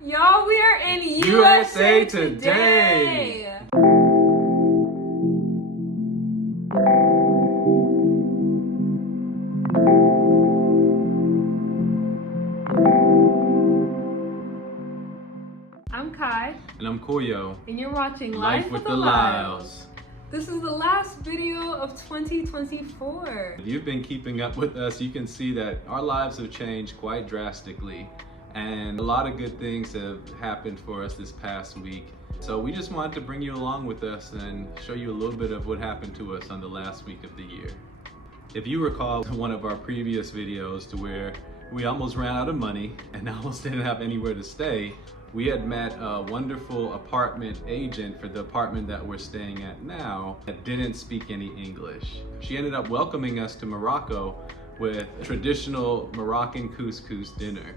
Y'all, we are in USA Today. I'm Kai. And I'm Koyo. And you're watching Life with the Lyles. This is the last video of 2024. If you've been keeping up with us, you can see that our lives have changed quite drastically. And a lot of good things have happened for us this past week. So we just wanted to bring you along with us and show you a little bit of what happened to us on the last week of the year. If you recall one of our previous videos to where we almost ran out of money and almost didn't have anywhere to stay, we had met a wonderful apartment agent for the apartment that we're staying at now that didn't speak any English. She ended up welcoming us to Morocco with traditional Moroccan couscous dinner,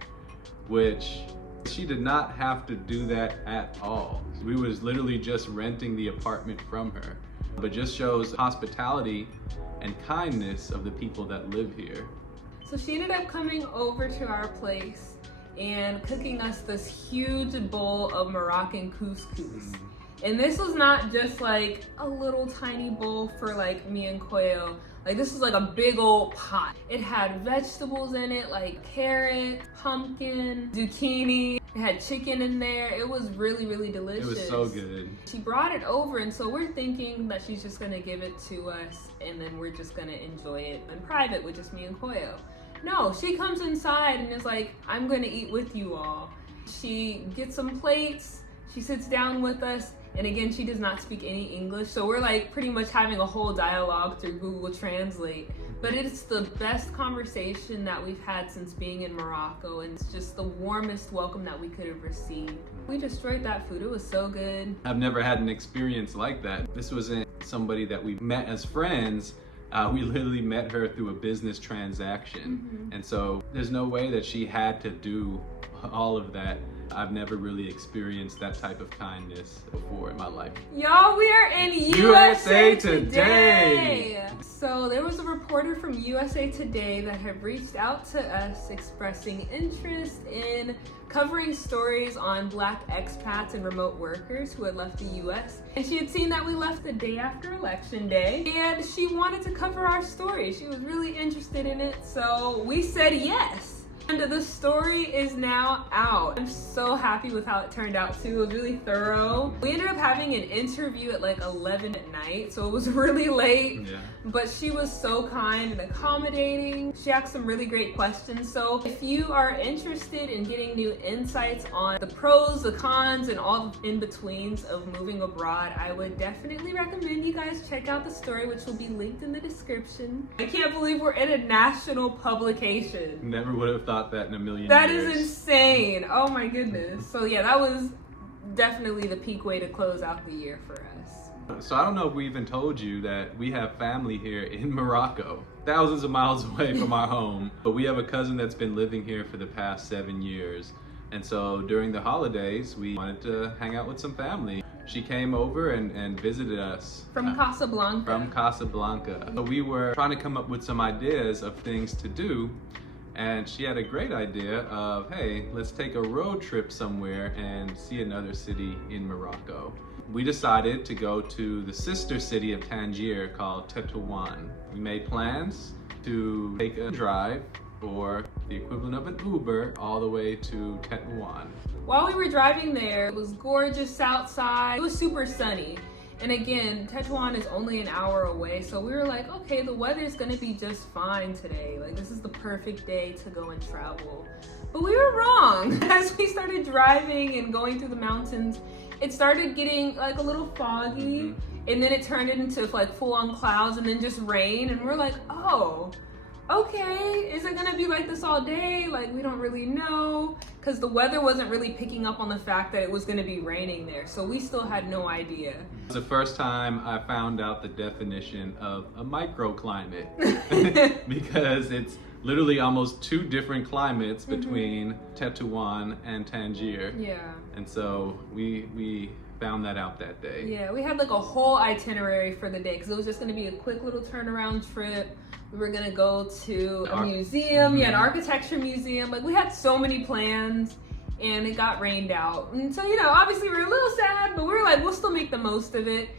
which she did not have to do that at all. We was literally just renting the apartment from her, but just shows hospitality and kindness of the people that live here. So she ended up coming over to our place and cooking us this huge bowl of Moroccan couscous. And this was not just like a little tiny bowl for like me and Koyo. Like this was like a big old pot. It had vegetables in it like carrot, pumpkin, zucchini. It had chicken in there. It was really, really delicious. It was so good. She brought it over, and so we're thinking that she's just gonna give it to us and then we're just gonna enjoy it in private with just me and Koyo. No, she comes inside and is like, I'm gonna eat with you all. She gets some plates, she sits down with us, and again, she does not speak any English, so we're like pretty much having a whole dialogue through Google Translate. But it's the best conversation that we've had since being in Morocco, and it's just the warmest welcome that we could have received. We destroyed that food, it was so good. I've never had an experience like that. This wasn't somebody that we met as friends. We literally met her through a business transaction. And so there's no way that she had to do all of that. I've never really experienced that type of kindness before in my life. Y'all, we are in USA Today. So there was a reporter from USA Today that had reached out to us expressing interest in covering stories on Black expats and remote workers who had left the US. And she had seen that we left the day after Election Day, and she wanted to cover our story. She was really interested in it, so we said yes. And the story is now out. I'm so happy with how it turned out too. It was really thorough. We ended up having an interview at like 11 at night, so it was really late. Yeah. But she was so kind and accommodating. She asked some really great questions. So if you are interested in getting new insights on the pros, the cons, and all the in-betweens of moving abroad, I would definitely recommend you guys check out the story, which will be linked in the description. I can't believe we're in a national publication. Never would have thought that in a million That years. is insane. Oh my goodness. So yeah, that was definitely the peak way to close out the year for us. So I don't know if we even told you that we have family here in Morocco, thousands of miles away from our home. But we have a cousin that's been living here for the past 7 years. And so during the holidays, we wanted to hang out with some family. She came over and visited us. From Casablanca. From Casablanca. So we were trying to come up with some ideas of things to do. And she had a great idea of, hey, let's take a road trip somewhere and see another city in Morocco. We decided to go to the sister city of Tangier called Tetuan. We made plans to take a drive, or the equivalent of an Uber, all the way to Tetuan. While we were driving there, it was gorgeous outside. It was super sunny. And again, Tetuan is only an hour away, so we were like, okay, the weather's gonna be just fine today. Like, this is the perfect day to go and travel. But we were wrong. As we started driving and going through the mountains, it started getting like a little foggy, and then it turned into like full-on clouds and then just rain, and we're like, oh, okay, is it gonna be like this all day? Like, we don't really know, because the weather wasn't really picking up on the fact that it was gonna be raining there, so we still had no idea. It was the first time I found out the definition of a microclimate because it's literally almost two different climates between Tetuan and Tangier. Yeah. And so we found that out that day. Yeah, we had like a whole itinerary for the day because it was just going to be a quick little turnaround trip. We were going to go to a museum, an architecture museum. Like, we had so many plans. and it got rained out. And so, obviously we were a little sad, but we were like, we'll still make the most of it.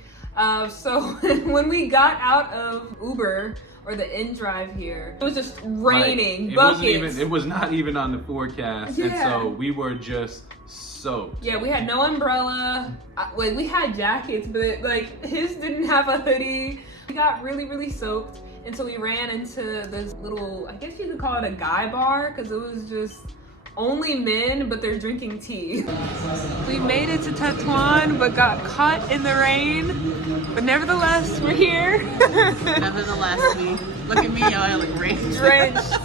So when we got out of Uber, or the in-drive here, it was just raining, buckets. It was not even on the forecast, and so we were just soaked. Yeah, we had no umbrella. We had jackets, but like his didn't have a hoodie. We got really, really soaked, and so we ran into this little, I guess you could call it a guy bar, because it was just only men, but they're drinking tea. We made it to Tetuan, but got caught in the rain. But nevertheless, we're here. Nevertheless, look at me, I look drenched.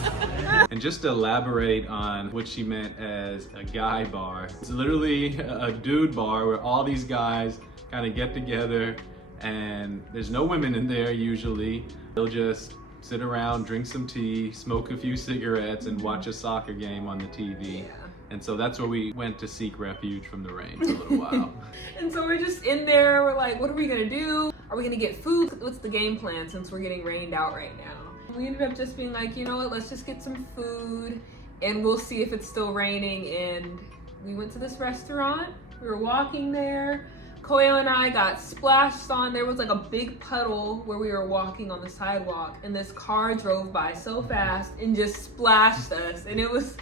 And just to elaborate on what she meant as a guy bar, it's literally a dude bar where all these guys kind of get together, and there's no women in there usually. They'll just sit around, drink some tea, smoke a few cigarettes, and watch a soccer game on the TV. Yeah. And so that's where we went to seek refuge from the rain for a little while. And so we're just in there, we're like, what are we gonna do? Are we gonna get food? What's the game plan since we're getting rained out right now? We ended up just being like, you know what, let's just get some food and we'll see if it's still raining. And we went to this restaurant, we were walking there. Koyo and I got splashed on. There was like a big puddle where we were walking on the sidewalk, and this car drove by so fast and just splashed us. And it was,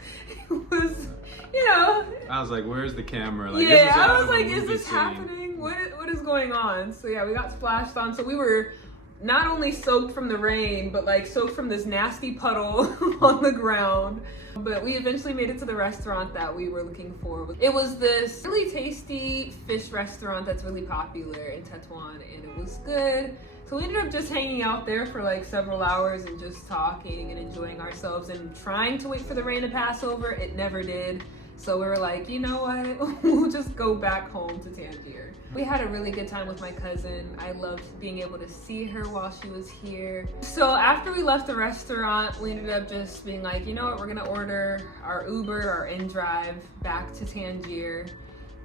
I was like, where's the camera? Like, I was like, is this happening? What is going on? So yeah, we got splashed on. So we were not only soaked from the rain, but like soaked from this nasty puddle on the ground. But we eventually made it to the restaurant that we were looking for. It was this really tasty fish restaurant that's really popular in Tetuan, and it was good. So we ended up just hanging out there for like several hours and just talking and enjoying ourselves and trying to wait for the rain to pass over. It never did. So we were like, you know what? We'll just go back home to Tangier. We had a really good time with my cousin. I loved being able to see her while she was here. So after we left the restaurant, we ended up just being like, you know what? We're gonna order our Uber, our in-drive back to Tangier.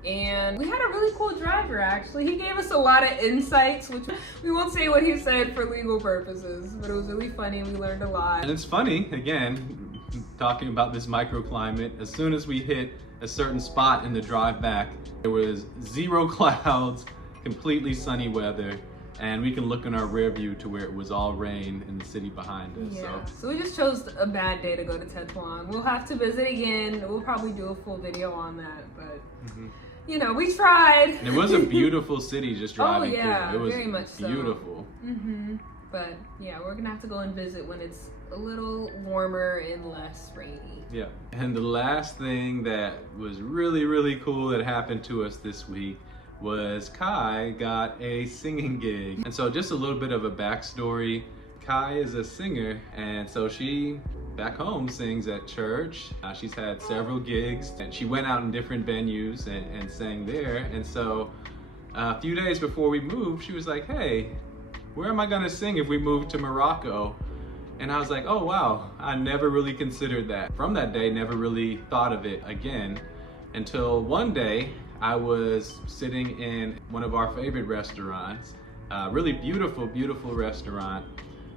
And we had a really cool driver, actually. He gave us a lot of insights, which we won't say what he said for legal purposes, but it was really funny. We learned a lot. And it's funny, again, talking about this microclimate, as soon as we hit a certain spot in the drive back, there was zero clouds, completely sunny weather, and we can look in our rear view to where it was all rain in the city behind us. Yeah, so we just chose a bad day to go to Tetuan. We'll have to visit again. We'll probably do a full video on that, but we tried. And it was a beautiful city just driving through. It was very much beautiful. So. But yeah, we're gonna have to go and visit when it's a little warmer and less rainy. Yeah. And the last thing that was really, really cool that happened to us this week was Kai got a singing gig. And so just a little bit of a backstory. Kai is a singer, and so she back home sings at church. She's had several gigs, and she went out in different venues and sang there. And so a few days before we moved, she was like, hey, where am I gonna sing if we move to Morocco? And I was like, oh wow, I never really considered that. From that day, never really thought of it again, until one day I was sitting in one of our favorite restaurants, really beautiful, beautiful restaurant.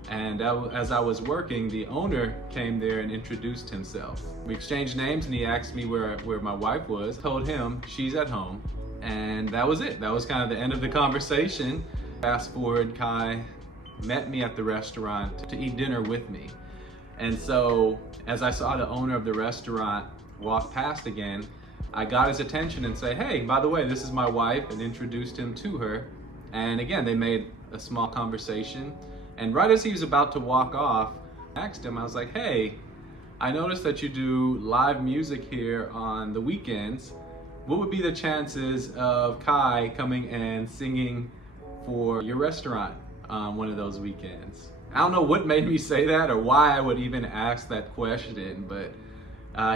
And as I was working, the owner came there and introduced himself. We exchanged names, and he asked me where my wife was. Told him she's at home, and that was it. That was kind of the end of the conversation. Fast forward, Kai met me at the restaurant to eat dinner with me. And so as I saw the owner of the restaurant walk past again, I got his attention and say, hey, by the way, this is my wife, and introduced him to her. And again, they made a small conversation. And right as he was about to walk off, I asked him, I was like, hey, I noticed that you do live music here on the weekends. What would be the chances of Kai coming and singing for your restaurant on one of those weekends? I don't know what made me say that or why I would even ask that question, but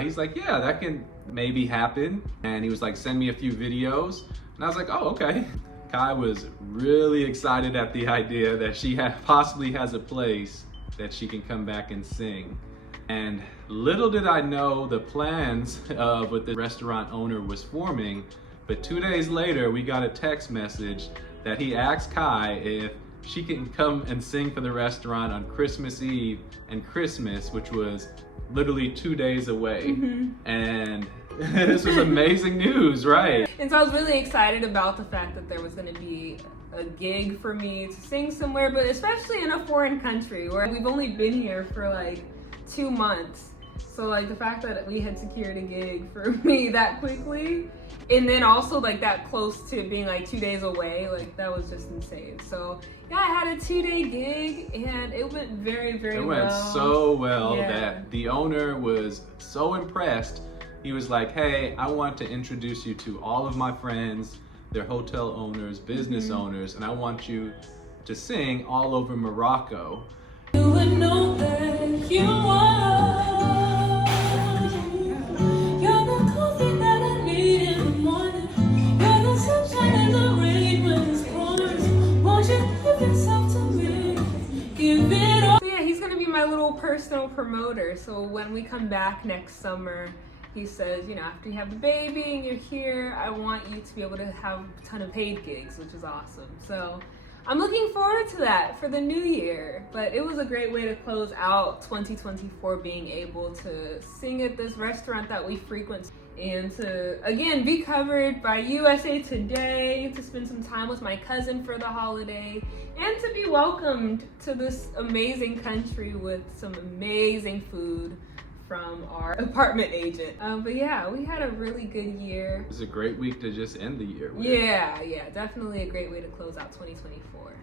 he's like, yeah, that can maybe happen. And he was like, send me a few videos. And I was like, oh, okay. Kai was really excited at the idea that she possibly has a place that she can come back and sing. And little did I know the plans of what the restaurant owner was forming, but 2 days later, we got a text message that he asked Kai if she can come and sing for the restaurant on Christmas Eve and Christmas, which was literally 2 days away. And This was amazing news, right? And so I was really excited about the fact that there was going to be a gig for me to sing somewhere, but especially in a foreign country where we've only been here for like 2 months. So like the fact that we had secured a gig for me that quickly, and then also like that close to being like 2 days away, like that was just insane. So yeah, I had a 2-day gig and it went very, very well. It went so well Yeah. that the owner was so impressed. He was like, hey, I want to introduce you to all of my friends. They're hotel owners, business owners, and I want you to sing all over Morocco. You would know that you are. You're the coffee that I need in the morning. You're the sunshine and the rain when it pours. Won't you give yourself to me? Give it all. So yeah, he's gonna be my little personal promoter. So when we come back next summer, he says, you know, after you have the baby and you're here, I want you to be able to have a ton of paid gigs, which is awesome. So I'm looking forward to that for the new year. But it was a great way to close out 2024, being able to sing at this restaurant that we frequent and to, again, be covered by USA Today, to spend some time with my cousin for the holiday, and to be welcomed to this amazing country with some amazing food from our apartment agent. But yeah, we had a really good year. It was a great week to just end the year with. Yeah, definitely a great way to close out 2024.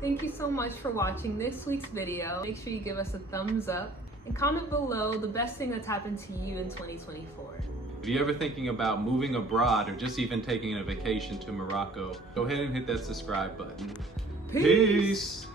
Thank you so much for watching this week's video. Make sure you give us a thumbs up and comment below the best thing that's happened to you in 2024. If you're ever thinking about moving abroad or just even taking a vacation to Morocco, go ahead and hit that subscribe button. Peace.